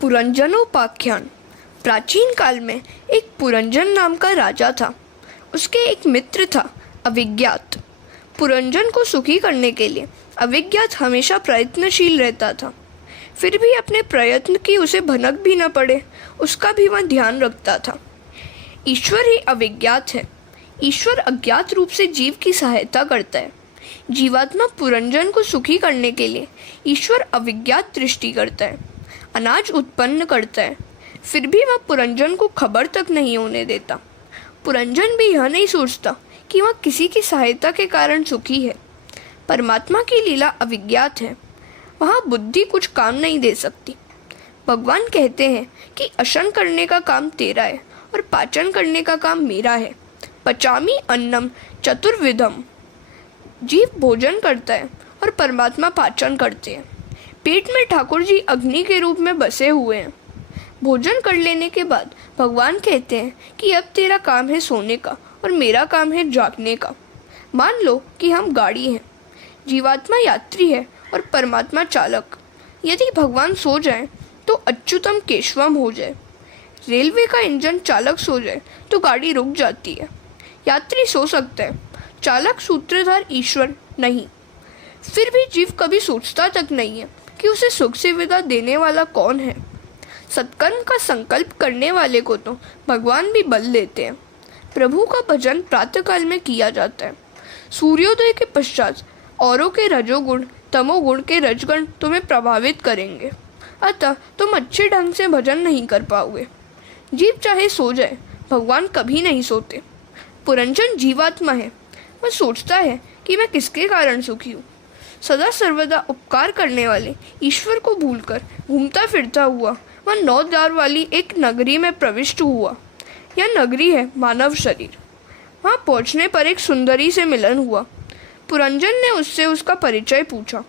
पुरंजनोपाख्यान। प्राचीन काल में एक पुरंजन नाम का राजा था। उसके एक मित्र था अविज्ञात। पुरंजन को सुखी करने के लिए अविज्ञात हमेशा प्रयत्नशील रहता था। फिर भी अपने प्रयत्न की उसे भनक भी न पड़े, उसका भी वह ध्यान रखता था। ईश्वर ही अविज्ञात है। ईश्वर अज्ञात रूप से जीव की सहायता करता है। जीवात्मा पुरंजन को सुखी करने के लिए ईश्वर अविज्ञात दृष्टि करता है, अनाज उत्पन्न करता है। फिर भी वह पुरंजन को खबर तक नहीं होने देता। पुरंजन भी यह नहीं सोचता कि वह किसी की सहायता के कारण सुखी है। परमात्मा की लीला अविज्ञात है, वहाँ बुद्धि कुछ काम नहीं दे सकती। भगवान कहते हैं कि अशन करने का काम तेरा है और पाचन करने का काम मेरा है। पचामी अन्नम चतुर्विधम। जीव भोजन करता है और परमात्मा पाचन करते हैं। पेट में ठाकुर जी अग्नि के रूप में बसे हुए हैं। भोजन कर लेने के बाद भगवान कहते हैं कि अब तेरा काम है सोने का और मेरा काम है जागने का। मान लो कि हम गाड़ी हैं, जीवात्मा यात्री है और परमात्मा चालक। यदि भगवान सो जाए तो अच्युतम केशवम हो जाए। रेलवे का इंजन चालक सो जाए तो गाड़ी रुक जाती है। यात्री सो सकता है, चालक सूत्रधार ईश्वर नहीं। फिर भी जीव कभी सोचता तक नहीं है कि उसे सुख सुविधा देने वाला कौन है। सत्कर्म का संकल्प करने वाले को तो भगवान भी बल देते हैं। प्रभु का भजन प्रातःकाल में किया जाता है। सूर्योदय के पश्चात औरों के रजोगुण तमोगुण के रजगुण तुम्हें प्रभावित करेंगे, अतः तुम अच्छे ढंग से भजन नहीं कर पाओगे। जीव चाहे सो जाए, भगवान कभी नहीं सोते। पुरंजन जीवात्मा है, वह सोचता है कि मैं किसके कारण सुखी हूँ। सदा सर्वदा उपकार करने वाले ईश्वर को भूलकर घूमता फिरता हुआ वह 9 द्वार वाली एक नगरी में प्रविष्ट हुआ। यह नगरी है मानव शरीर। वहाँ पहुँचने पर एक सुंदरी से मिलन हुआ। पुरंजन ने उससे उसका परिचय पूछा।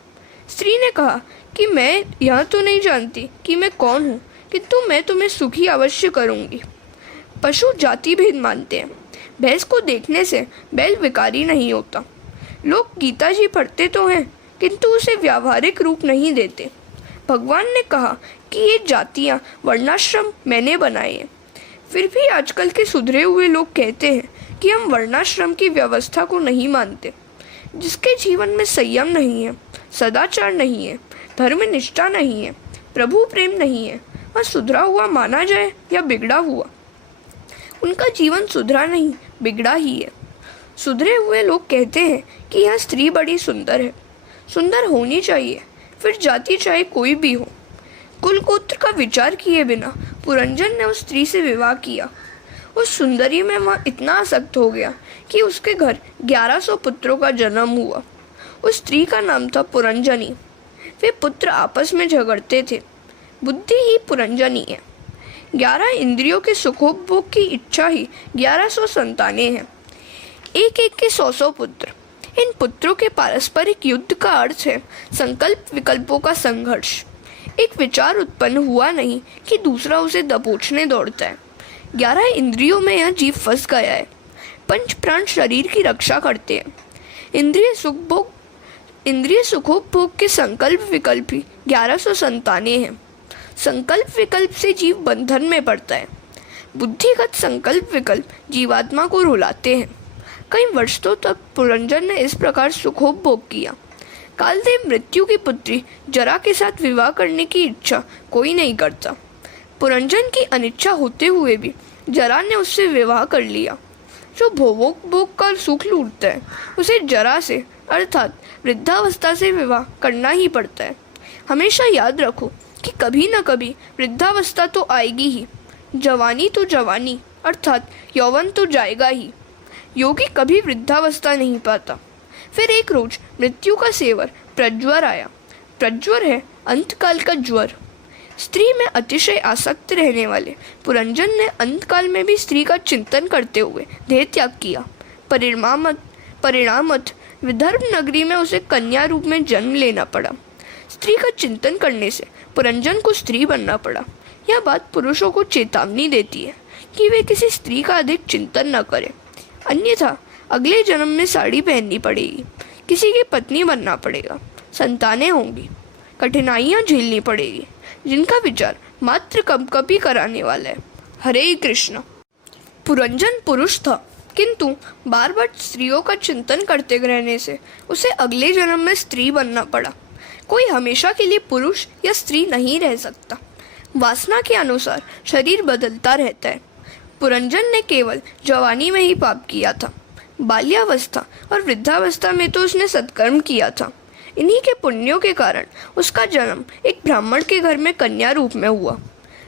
स्त्री ने कहा कि मैं यह तो नहीं जानती कि मैं कौन हूँ, किंतु मैं तुम्हें सुखी अवश्य करूँगी। पशु जाति भेद मानते हैं। भैंस को देखने से बैल विकारी नहीं होता। लोग गीता जी पढ़ते तो हैं, किंतु उसे व्यावहारिक रूप नहीं देते। भगवान ने कहा कि ये जातियाँ वर्णाश्रम मैंने बनाए हैं। फिर भी आजकल के सुधरे हुए लोग कहते हैं कि हम वर्णाश्रम की व्यवस्था को नहीं मानते। जिसके जीवन में संयम नहीं है, सदाचार नहीं है, धर्मनिष्ठा नहीं है, प्रभु प्रेम नहीं है, वह सुधरा हुआ माना जाए या बिगड़ा हुआ। उनका जीवन सुधरा नहीं, बिगड़ा ही है। सुधरे हुए लोग कहते हैं कि यह स्त्री बड़ी सुंदर है। सुंदर होनी चाहिए, फिर जाति चाहे कोई भी हो। कुल गोत्र का विचार किए बिना पुरंजन ने उस स्त्री से विवाह किया। उस सुंदरी में वह इतना आसक्त हो गया कि उसके घर 1100 पुत्रों का जन्म हुआ। उस स्त्री का नाम था पुरंजनी। वे पुत्र आपस में झगड़ते थे। बुद्धि ही पुरंजनी है। 11 इंद्रियों के सुखोपभोग की इच्छा ही 1100 संतानें हैं। एक एक के 100 पुत्र। इन पुत्रों के पारस्परिक युद्ध का अर्थ है संकल्प विकल्पों का संघर्ष। एक विचार उत्पन्न हुआ नहीं कि दूसरा उसे दबोचने दौड़ता है। 11 इंद्रियों में यह जीव फंस गया है। पंच प्राण शरीर की रक्षा करते हैं। इंद्रिय सुखोपभोग के संकल्प विकल्प ही 1100 संतानें हैं। संकल्प विकल्प से जीव बंधन में पड़ता है। बुद्धिगत संकल्प विकल्प जीवात्मा को रुलाते हैं। कई वर्षों तक पुरंजन ने इस प्रकार सुखोपभोग किया। कालदेव मृत्यु की पुत्री जरा के साथ विवाह करने की इच्छा कोई नहीं करता। पुरंजन की अनिच्छा होते हुए भी जरा ने उससे विवाह कर लिया। जो भोग का सुख लूटता है उसे जरा से अर्थात वृद्धावस्था से विवाह करना ही पड़ता है। हमेशा याद रखो कि कभी न कभी वृद्धावस्था तो आएगी ही। जवानी तो जवानी अर्थात यौवन तो जाएगा ही। योगी कभी वृद्धावस्था नहीं पाता। फिर एक रोज मृत्यु का सेवर प्रज्वर आया। प्रज्वर है अंतकाल का ज्वर। स्त्री में अतिशय आसक्त रहने वाले पुरंजन ने अंतकाल में भी स्त्री का चिंतन करते हुए देह त्याग किया। परिणामत विदर्भ नगरी में उसे कन्या रूप में जन्म लेना पड़ा। स्त्री का चिंतन करने से पुरंजन को स्त्री बनना पड़ा। यह बात पुरुषों को चेतावनी देती है कि वे किसी स्त्री का अधिक चिंतन न करें, अन्यथा अगले जन्म में साड़ी पहननी पड़ेगी, किसी की पत्नी बनना पड़ेगा, संतानें होंगी, कठिनाइयाँ झेलनी पड़ेगी, जिनका विचार मात्र कभी कराने वाला है। हरे कृष्ण। पुरंजन पुरुष था, किंतु बार बार स्त्रियों का चिंतन करते रहने से उसे अगले जन्म में स्त्री बनना पड़ा। कोई हमेशा के लिए पुरुष या स्त्री नहीं रह सकता। वासना के अनुसार शरीर बदलता रहता है। पुरंजन ने केवल जवानी में ही पाप किया था। बाल्यावस्था और वृद्धावस्था में तो उसने सत्कर्म किया था। इन्हीं के पुण्यों के कारण उसका जन्म एक ब्राह्मण के घर में कन्या रूप में हुआ।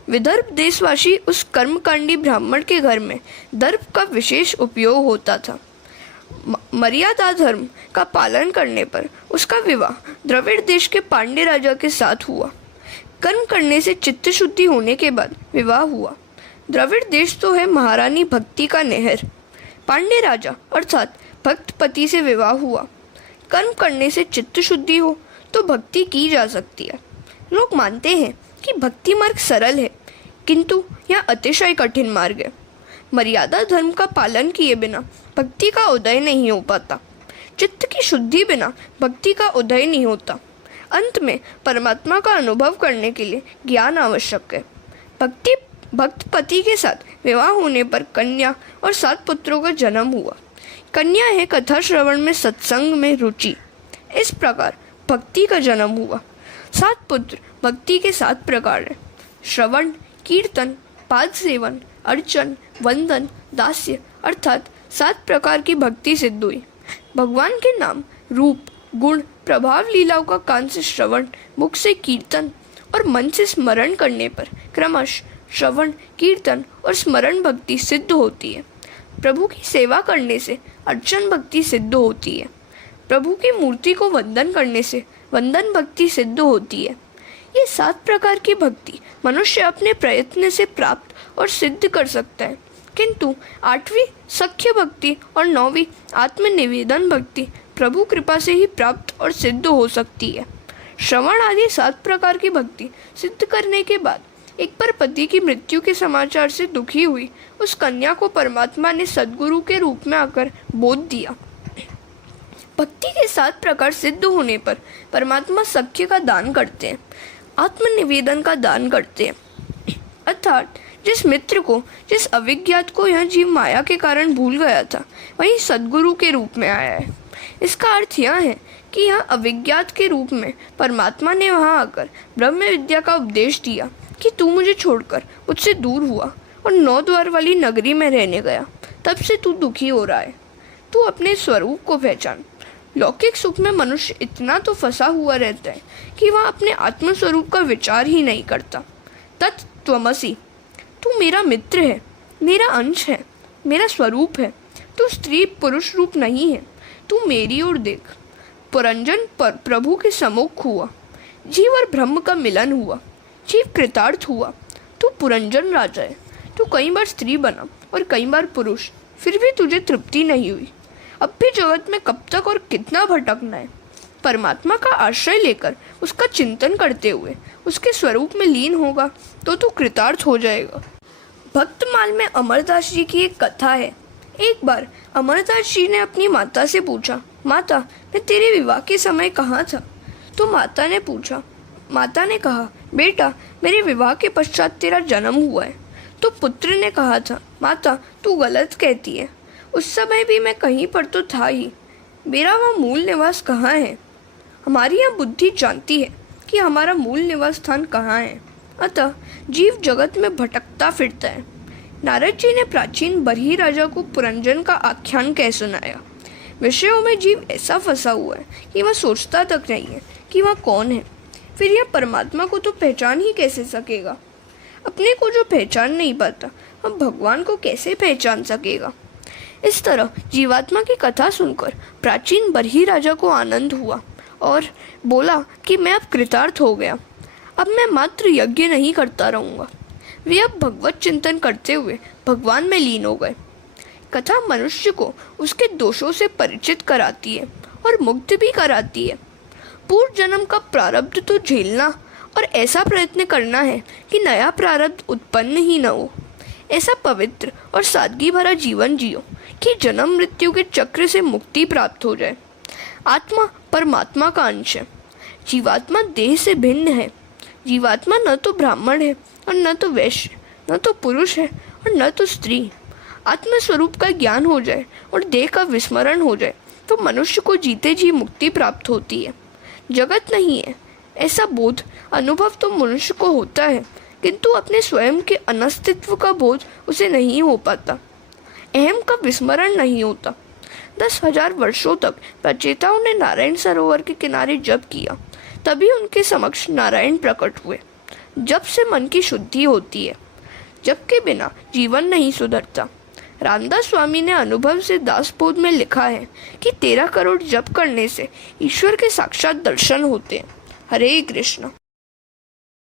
विदर्भ देशवासी उस कर्मकांडी ब्राह्मण के घर में दर्भ का विशेष उपयोग होता था। मर्यादा धर्म का पालन करने पर उसका विवाह द्रविड़ देश के पांड्य राजा के साथ हुआ। कर्म करने से चित्त शुद्धि होने के बाद विवाह हुआ। द्रविड़ देश तो है महारानी भक्ति का नहर। पांड्य राजा अर्थात भक्तपति से विवाह हुआ। कर्म करने से चित्त शुद्धि हो तो भक्ति की जा सकती है। लोग मानते हैं कि भक्ति मार्ग सरल है, किंतु यह अतिशय कठिन मार्ग है। मर्यादा धर्म का पालन किए बिना भक्ति का उदय नहीं हो पाता। चित्त की शुद्धि बिना भक्ति का उदय नहीं होता। अंत में परमात्मा का अनुभव करने के लिए ज्ञान आवश्यक है। भक्त पति के साथ विवाह होने पर कन्या और 7 पुत्रों का जन्म हुआ। कन्या है कथा श्रवण में सत्संग में रुचि। इस प्रकार भक्ति का जन्म हुआ। 7 पुत्र भक्ति के 7 प्रकार है: श्रवण, कीर्तन, पाद सेवन, अर्चन, वंदन, दास्य, अर्थात 7 प्रकार की भक्ति सिद्ध हुई। भगवान के नाम, रूप, गुण, प्रभाव, लीलाओं का कान से श्रवण, मुख से कीर्तन और मन से स्मरण करने पर क्रमशः श्रवण, कीर्तन और स्मरण भक्ति सिद्ध होती है। प्रभु की सेवा करने से अर्चन भक्ति सिद्ध होती है। प्रभु की मूर्ति को वंदन करने से वंदन भक्ति सिद्ध होती है। ये 7 प्रकार की भक्ति मनुष्य अपने प्रयत्न से प्राप्त और सिद्ध कर सकता है, किंतु 8वीं सख्य भक्ति और 9वीं आत्मनिवेदन भक्ति प्रभु कृपा से ही प्राप्त और सिद्ध हो सकती है। श्रवण आदि 7 प्रकार की भक्ति सिद्ध करने के बाद एक बार पति की मृत्यु के समाचार से दुखी हुई उस कन्या को परमात्मा ने सद्गुरु के रूप में आकर बोध दिया। भक्ति के 7 प्रकार सिद्ध होने पर परमात्मा सख्य का दान करते हैं, आत्मनिवेदन का दान करते हैं। अर्थात जिस मित्र को, जिस अविज्ञात को यह जीव माया के कारण भूल गया था, वही सद्गुरु के रूप में आया है। इसका अर्थ यह है कि यह अविज्ञात के रूप में परमात्मा ने वहां आकर ब्रह्म विद्या का उपदेश दिया कि तू मुझे छोड़कर मुझसे दूर हुआ और 9 द्वार वाली नगरी में रहने गया। तब से तू दुखी हो रहा है। तू अपने स्वरूप को पहचान। लौकिक सुख में मनुष्य इतना तो फंसा हुआ रहता है कि वह अपने आत्म स्वरूप का विचार ही नहीं करता। तत्त्वमसि, तू मेरा मित्र है, मेरा अंश है, मेरा स्वरूप है। तू स्त्री पुरुष रूप नहीं है। तू मेरी ओर देख। पुरंजन प्रभु के सम्मुख हुआ। जीव और ब्रह्म का मिलन हुआ। जीव कृतार्थ हुआ। तू पुरंजन राजा है। तू कई बार स्त्री बना और कई बार पुरुष, फिर भी तुझे तृप्ति नहीं हुई। अब भी जगत में कब तक और कितना भटकना है। परमात्मा का आश्रय लेकर उसका चिंतन करते हुए उसके स्वरूप में लीन होगा तो तू कृतार्थ हो जाएगा। भक्तमाल में अमरदास जी की एक कथा है। एक बार अमरदास जी ने अपनी माता से पूछा, माता, मैं तेरे विवाह के समय कहाँ था? तो माता ने कहा, बेटा, मेरे विवाह के पश्चात तेरा जन्म हुआ है। तो पुत्र ने कहा था, माता, तू गलत कहती है। उस समय भी मैं कहीं पर तो था ही। मेरा वह मूल निवास कहाँ है? हमारी यह बुद्धि जानती है कि हमारा मूल निवास स्थान कहाँ है। अतः जीव जगत में भटकता फिरता है। नारद जी ने प्राचीन बरही राजा को पुरंजन का आख्यान कह सुनाया। विषयों में जीव ऐसा फंसा हुआ है कि वह सोचता तक नहीं है कि वह कौन है। फिर यह परमात्मा को तो पहचान ही कैसे सकेगा? अपने को जो पहचान नहीं पाता, अब भगवान को कैसे पहचान सकेगा? इस तरह जीवात्मा की कथा सुनकर प्राचीन बरही राजा को आनंद हुआ और बोला कि मैं अब कृतार्थ हो गया। अब मैं मात्र यज्ञ नहीं करता रहूँगा। वे अब भगवत चिंतन करते हुए भगवान में लीन हो गए। कथा मनुष्य को उसके दोषों से परिचित कराती है और मुक्त भी कराती है। पूर्व जन्म का प्रारब्ध तो झेलना और ऐसा प्रयत्न करना है कि नया प्रारब्ध उत्पन्न ही न हो। ऐसा पवित्र और सादगी भरा जीवन जियो कि जन्म मृत्यु के चक्र से मुक्ति प्राप्त हो जाए। आत्मा परमात्मा का अंश है। जीवात्मा देह से भिन्न है। जीवात्मा न तो ब्राह्मण है और न तो वैश्य, न तो पुरुष है और न तो स्त्री। आत्मस्वरूप का ज्ञान हो जाए और देह का विस्मरण हो जाए तो मनुष्य को जीते जी मुक्ति प्राप्त होती है। जगत नहीं है ऐसा बोध अनुभव तो मनुष्य को होता है, किंतु अपने स्वयं के अनस्तित्व का बोध उसे नहीं हो पाता। अहम का विस्मरण नहीं होता। 10,000 वर्षों तक प्रचेताओं ने नारायण सरोवर के किनारे जप किया, तभी उनके समक्ष नारायण प्रकट हुए। जप से मन की शुद्धि होती है। जप के बिना जीवन नहीं सुधरता। रामदास स्वामी ने अनुभव से दासबोध में लिखा है कि 13 करोड़ जप करने से ईश्वर के साक्षात दर्शन होते हैं। हरे कृष्ण।